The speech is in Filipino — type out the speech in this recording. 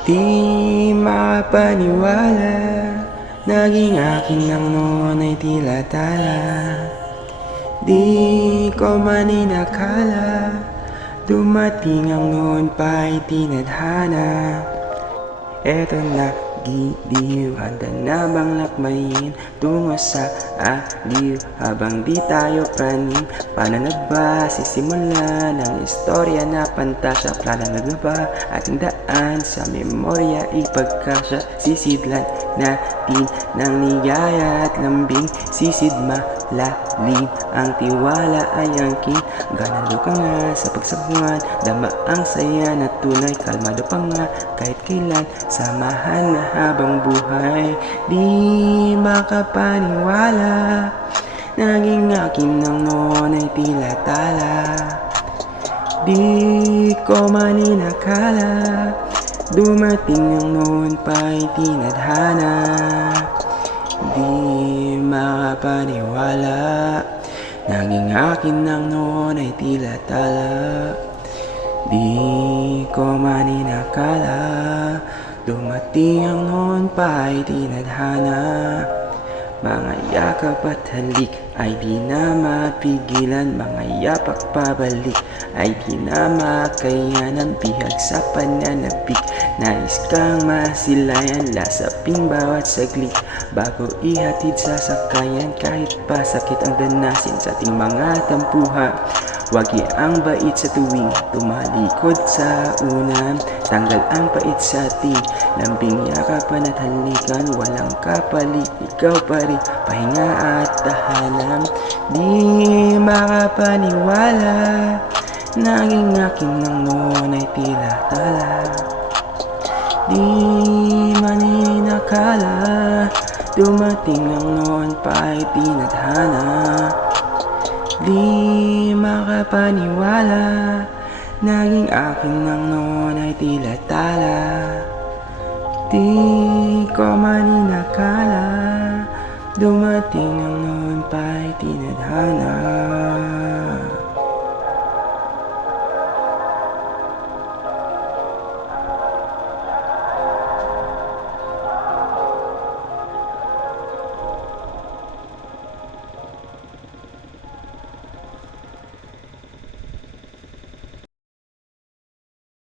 Di makapaniwala, naging akin lang noon ay tila tala. Di ko man inakala, dumating ang noon pa'y tinadhana. Eto na, giliw, handa na bang lakmayin tungo sa aliw? Habang di tayo praning, paano na ba sisimulan ang istorya na pantasya? Plano na ba ating daan sa memorya ipagkasya? Sisidlan natin ng ligaya at lambing, sisid malalim ang tiwala ay angking. Ganalo ka nga sa pagsabuhan, dama ang saya na tunay, kalmado pa nga kahit kailan, samahan na habang buhay. Di makapaniwala, naging akin ng noon ay tila tala. Di ko man inakala, dumating ang noon pa'y tinadhana. Di makapaniwala, naging akin ng noon ay tila tala. Di ko man inakala, dumating ang noon pa'y tinadhana. Mga yakap at halik ay di na mapigilan, mga yapak pabalik ay di na makayanan. Bihag sa pananabik, nais kang masilayan, lasaping bawat saglit bago ihatid sa sakayan. Kahit pa sakit ang danasin sa ating mga tampuhan, wagi ang bait sa tuwing tumalikod sa unan. Tanggal ang pait sa ating lambing, yakapan at halikan, walang kapalit, ikaw pa rin pahinga at tahanan. Di makapaniwala, naging akin ng noon ay tila tala. Di man inakala, dumating ang noon pa'y tinadhana. Di makapaniwala, naging akin ng noon ay tila tala. Di ko man inakala, dumating ang noon pa'y tinadhana.